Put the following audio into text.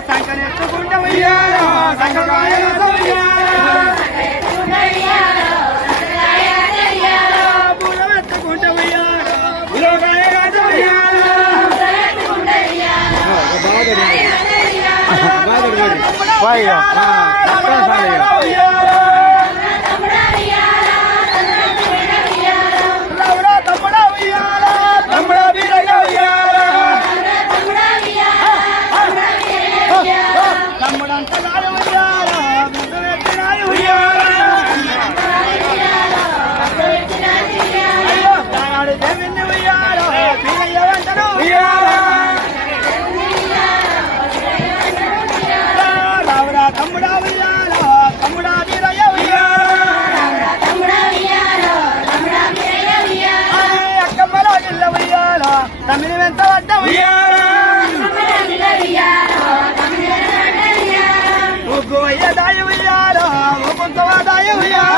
సంకనెత్తుకుంట ఉయ్యాలో పూలమెత్తుకుంట ఉయ్యాలో బాగా ఉయ్యాలో ఉయ్యారా ఉయ్యారా